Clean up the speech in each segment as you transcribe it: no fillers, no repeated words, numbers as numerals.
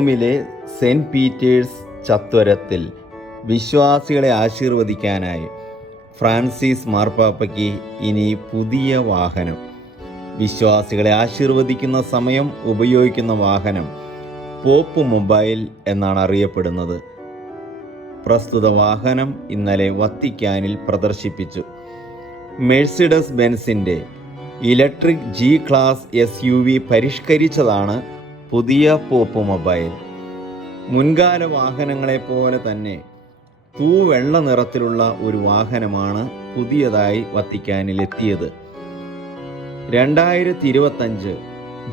റോമിലെ cent Peter's ചത്വരത്തിൽ വിശ്വാസികളെ ആശീർവദിക്കാനായി Francis മാർപ്പാപ്പയ്ക്ക് ഇനി പുതിയ വാഹനം. വിശ്വാസികളെ ആശീർവദിക്കുന്ന സമയം ഉപയോഗിക്കുന്ന വാഹനം പോപ്പ് മൊബൈൽ എന്നാണ് അറിയപ്പെടുന്നത്. പ്രസ്തുത വാഹനം ഇന്നലെ വത്തിക്കാനിൽ പ്രദർശിപ്പിച്ചു. മെഴ്സിഡസ് ബെൻസിൻ്റെ ഇലക്ട്രിക് ജി ക്ലാസ് SUV പരിഷ്കരിച്ചതാണ് പുതിയ പോപ്പ് മൊബൈൽ. മുൻകാല വാഹനങ്ങളെപ്പോലെ തന്നെ തൂവെള്ള നിറത്തിലുള്ള ഒരു വാഹനമാണ് പുതിയതായി വത്തിക്കാനിലെത്തിയത്. 2025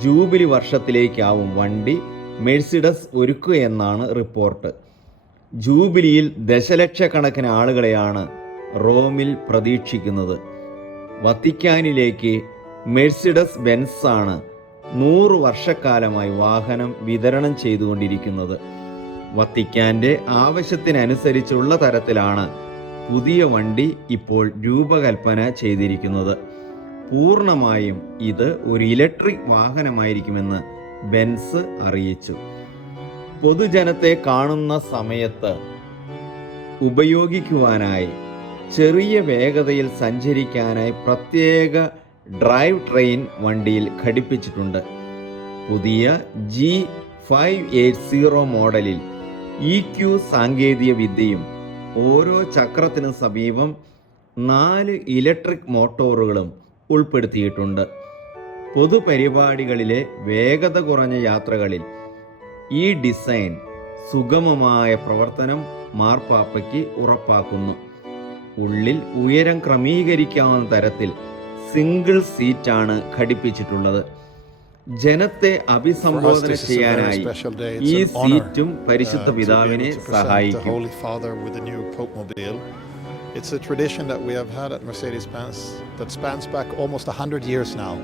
ജൂബിലി വർഷത്തിലേക്കാവും വണ്ടി മെഴ്സിഡസ് ഒരുക്കുകയെന്നാണ് റിപ്പോർട്ട്. ജൂബിലിയിൽ ദശലക്ഷക്കണക്കിന് ആളുകളെയാണ് റോമിൽ പ്രതീക്ഷിക്കുന്നത്. വത്തിക്കാനിലേക്ക് മെഴ്സിഡസ് ബെൻസാണ് 100 വർഷക്കാലമായി വാഹനം വിതരണം ചെയ്തുകൊണ്ടിരിക്കുന്നത്. വത്തിക്കാൻ്റെ ആവശ്യത്തിനനുസരിച്ചുള്ള തരത്തിലാണ് പുതിയ വണ്ടി ഇപ്പോൾ രൂപകൽപ്പന ചെയ്തിരിക്കുന്നത്. പൂർണ്ണമായും ഇത് ഒരു ഇലക്ട്രിക് വാഹനമായിരിക്കുമെന്ന് ബെൻസ് അറിയിച്ചു. പൊതുജനത്തെ കാണുന്ന സമയത്ത് ഉപയോഗിക്കുവാനായി ചെറിയ വേഗതയിൽ സഞ്ചരിക്കാനായി പ്രത്യേക ഡ്രൈവ് ട്രെയിൻ വണ്ടിയിൽ ഘടിപ്പിച്ചിട്ടുണ്ട്. പുതിയ G580 മോഡലിൽ EQ സാങ്കേതിക വിദ്യയും ഓരോ ചക്രത്തിനും സമീപം 4 ഇലക്ട്രിക് മോട്ടോറുകളും ഉൾപ്പെടുത്തിയിട്ടുണ്ട്. പൊതുപരിപാടികളിലെ വേഗത കുറഞ്ഞ യാത്രകളിൽ ഈ ഡിസൈൻ സുഗമമായ പ്രവർത്തനം മാർപ്പാപ്പയ്ക്ക് ഉറപ്പാക്കുന്നു. ഉള്ളിൽ ഉയരം ക്രമീകരിക്കാവുന്ന തരത്തിൽ സിംഗിൾ സീറ്റാണ് ഘടിപ്പിച്ചിട്ടുള്ളത്. ജനത്തെ അഭിസംബോധന ചെയ്യാനായി ഈ സീറ്റും പരിശുദ്ധ പിതാവിനെ സഹായിക്കും. It's a tradition that we have had at Mercedes-Benz that spans back almost 100 years now.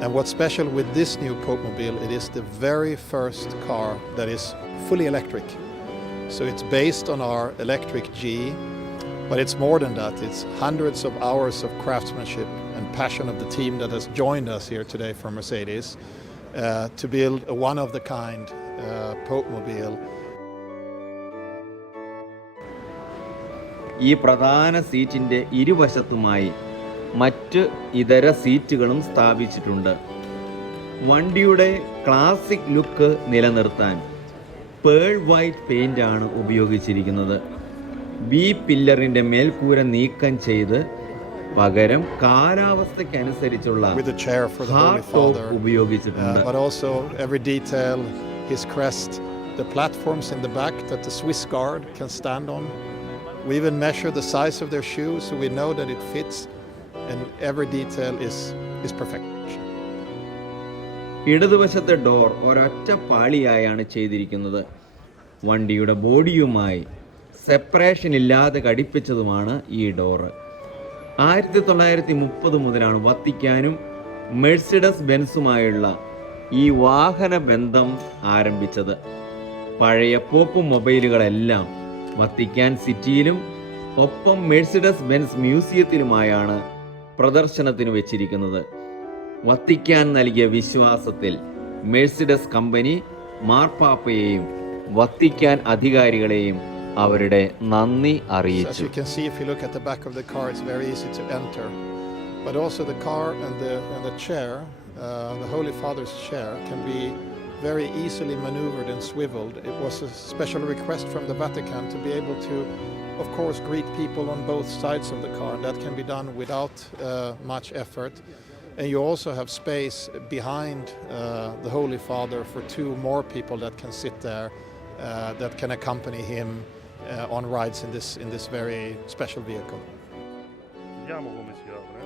And what's special with this new Pope Mobile, it is the very first car that is fully electric. So it's based on our electric G, but it's more than that. It's hundreds of hours of craftsmanship and passion of the team that has joined us here today from Mercedes to build a one-of-the-kind Pope Mobile. ഈ പ്രധാന സീറ്റിൻ്റെ ഇരുവശത്തുമായി മറ്റ് ഇതര സീറ്റുകളും സ്ഥാപിച്ചിട്ടുണ്ട്. വണ്ടിയുടെ classic look നിലനിർത്താൻ pearl white paint ആണ് ഉപയോഗിച്ചിരിക്കുന്നത്. ബി പില്ലറിന്റെ മേൽക്കൂര നീക്കം ചെയ്ത് പകരം കാലാവസ്ഥയ്ക്കനുസരിച്ചുള്ള ഹാർഡ് ടോപ്പ് ഉപയോഗിച്ചിട്ടുണ്ട്. But also every detail, his crest, the platforms in the back that the Swiss Guard can stand on. We even measure the size of their shoes so we know that it fits, and every detail is perfection. ഇടതുവശത്തെ door ഒരൊറ്റ പാളിയായാണ് ചെയ്തിരിക്കുന്നത്. വണ്ടിയുടെ ബോഡിയുമായി separation ഇല്ലാതെ ഘടിപ്പിച്ചതുമാണ് ഈ door. 1930 മുതലാണ് വത്തിക്കാനും Mercedes ബെൻസുമായുള്ള ഈ വാഹന ബന്ധം ആരംഭിച്ചത്. പഴയ പോപ്പ് മൊബൈലുകളെല്ലാം വത്തിക്കാൻ സിറ്റിയിലും ഒപ്പം മെഴ്സിഡസ് ബെൻസ് മ്യൂസിയത്തിലുമായാണ് പ്രദർശനത്തിന് വെച്ചിരിക്കുന്നത്. വത്തിക്കാൻ നൽകിയ വിശ്വാസത്തിൽ മെഴ്സിഡസ് കമ്പനി മാർപ്പാപ്പയെയും വത്തിക്കാൻ അധികാരികളെയും അവരുടെ നന്ദി അറിയിച്ചു. As you can see, if you look at the back of the car, it's very easy to enter. But also the car and the chair, the Holy Father's chair, can be very easily maneuvered and swiveled. It was a special request from the Vatican to be able to, of course, greet people on both sides of the car. That can be done without much effort. And you also have space behind the Holy Father for 2 more people that can sit there, that can accompany him on rides in this very special vehicle. Vediamo come si apre.